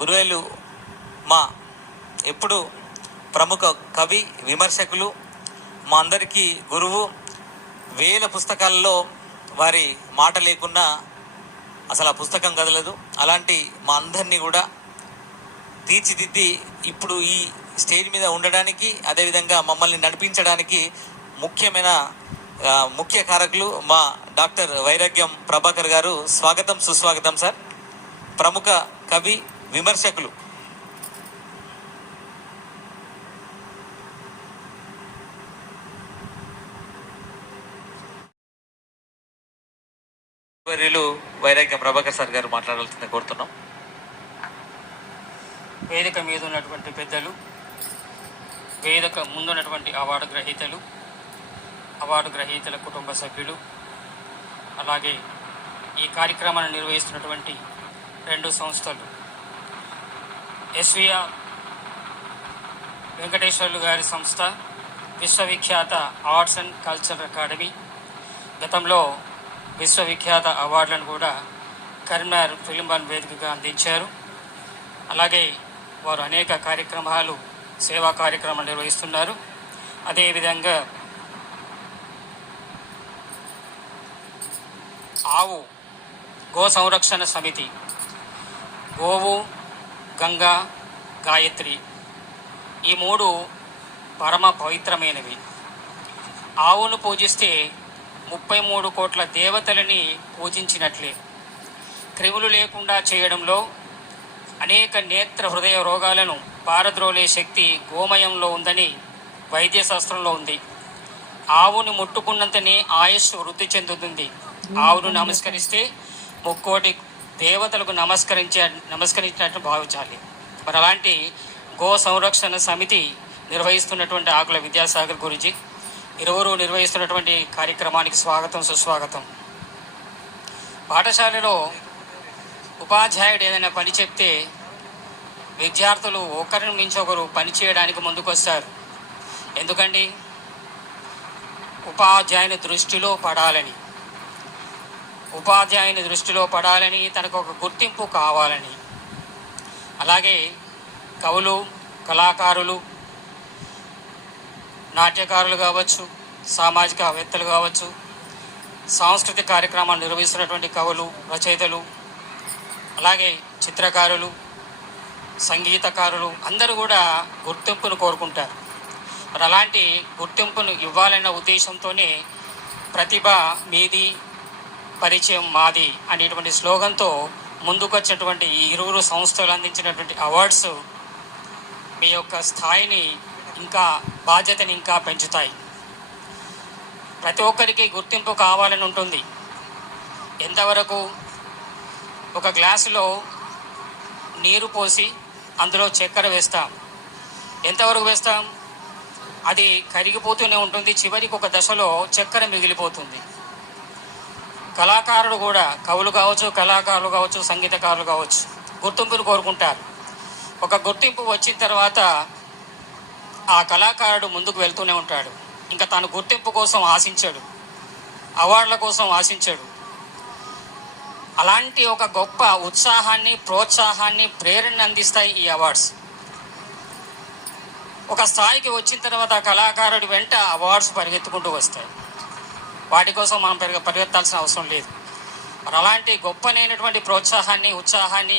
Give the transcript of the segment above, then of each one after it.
గురువేలు మా ఎప్పుడు ప్రముఖ కవి విమర్శకులు, మా అందరికీ గురువు. వేల పుస్తకాల్లో వారి మాట లేకున్నా అసలు ఆ పుస్తకం కదలదు. అలాంటి మా అందరినీ కూడా తీర్చిదిద్ది ఇప్పుడు ఈ స్టేజ్ మీద ఉండడానికి, అదేవిధంగా మమ్మల్ని నడిపించడానికి ముఖ్య కారకులు మా డాక్టర్ వైరాగ్యం ప్రభాకర్ గారు. స్వాగతం, సుస్వాగతం సార్. ప్రముఖ కవి విమర్శకులు. వైరాగ్యం ప్రభాకర్ సార్ గారు మాట్లాడాల్సిందని కోరుతున్నాం. వేదిక మీద ఉన్నటువంటి పెద్దలు, వేదిక ముందున్నటువంటి అవార్డు గ్రహీతల కుటుంబ సభ్యులు, అలాగే ఈ కార్యక్రమాన్ని నిర్వహిస్తున్నటువంటి 2 సంస్థలు, ఎస్విఆర్ వెంకటేశ్వర్లు గారి సంస్థ, విశ్వవిఖ్యాత ఆర్ట్స్ అండ్ కల్చరల్ అకాడమీ, గతంలో విశ్వవిఖ్యాత అవార్డులను కూడా కరీంనగర్ ఫిల్మ్ వన్ వేదికగా అందించారు. అలాగే వారు అనేక కార్యక్రమాలు, సేవా కార్యక్రమాలు నిర్వహిస్తున్నారు. అదేవిధంగా ఆవు గో సంరక్షణ సమితి, గోవు, గంగా, గాయత్రి ఈ 3 పరమ పవిత్రమైనవి. ఆవును పూజిస్తే 33 కోట్ల దేవతలని పూజించినట్లే. క్రిములు లేకుండా చేయడంలో, అనేక నేత్ర హృదయ రోగాలను పారద్రోలే శక్తి గోమయంలో ఉందని వైద్య శాస్త్రంలో ఉంది. ఆవును ముట్టుకున్నంతనే ఆయుష్ వృద్ధి చెందుతుంది. ఆవును నమస్కరిస్తే 3 కోటి దేవతలకు నమస్కరించినట్టు భావించాలి. మరి అలాంటి గో సంరక్షణ సమితి నిర్వహిస్తున్నటువంటి ఆకుల విద్యాసాగర్ గురించి ఇరువురు నిర్వహిస్తున్నటువంటి కార్యక్రమానికి స్వాగతం, సుస్వాగతం. పాఠశాలలో ఉపాధ్యాయుడు ఏదైనా పని చెప్తే విద్యార్థులు ఒకరిని మించి ఒకరు పని చేయడానికి ముందుకొస్తారు. ఎందుకండి? ఉపాధ్యాయుని దృష్టిలో పడాలని, తనకు ఒక గుర్తింపు కావాలని. అలాగే కవులు, కళాకారులు, నాట్యకారులు కావచ్చు, సామాజికవేత్తలు కావచ్చు, సాంస్కృతిక కార్యక్రమాలు నిర్వహిస్తున్నటువంటి కవులు, రచయితలు, అలాగే చిత్రకారులు, సంగీతకారులు అందరూ కూడా గుర్తింపును కోరుకుంటారు. మరి అలాంటి గుర్తింపును ఇవ్వాలన్న ఉద్దేశంతోనే ప్రతిభ మీది, పరిచయం మాది అనేటువంటి స్లోగన్తో ముందుకొచ్చినటువంటి ఈ 2 సంస్థలు అందించినటువంటి అవార్డ్స్ మీ యొక్క స్థాయిని ఇంకా, బాధ్యతని ఇంకా పెంచుతాయి. ప్రతి ఒక్కరికి గుర్తింపు కావాలని ఉంటుంది. ఎంతవరకు? ఒక గ్లాసులో నీరు పోసి అందులో చక్కెర వేస్తాం. ఎంతవరకు వేస్తాం? అది కరిగిపోతూనే ఉంటుంది. చివరికి ఒక దశలో చక్కెర మిగిలిపోతుంది. కళాకారులు కూడా, కవులు కావచ్చు, కళాకారులు కావచ్చు, సంగీతకారులు కావచ్చు, గుర్తింపును కోరుకుంటారు. ఒక గుర్తింపు వచ్చిన తర్వాత ఆ కళాకారుడు ముందుకు వెళ్తూనే ఉంటాడు. ఇంకా తను గుర్తింపు కోసం ఆశించాడు, అవార్డుల కోసం ఆశించాడు. అలాంటి ఒక గొప్ప ఉత్సాహాన్ని, ప్రోత్సాహాన్ని, ప్రేరణను అందిస్తాయి ఈ అవార్డ్స్. ఒక స్థాయికి వచ్చిన తర్వాత కళాకారుడి వెంట అవార్డ్స్ పరిగెత్తుకుంటూ వస్తాయి. వాటి కోసం మనం పరిగెత్తాల్సిన అవసరం లేదు. మరి అలాంటి గొప్పనైనటువంటి ప్రోత్సాహాన్ని, ఉత్సాహాన్ని,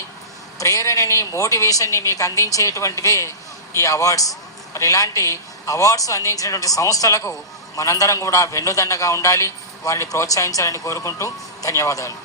ప్రేరణని, మోటివేషన్ని మీకు అందించేటువంటివే ఈ అవార్డ్స్. మరి ఇలాంటి అవార్డ్స్ అందించినటువంటి సంస్థలకు మనందరం కూడా వెన్నుదన్నగా ఉండాలి, వారిని ప్రోత్సహించాలని కోరుకుంటూ ధన్యవాదాలు.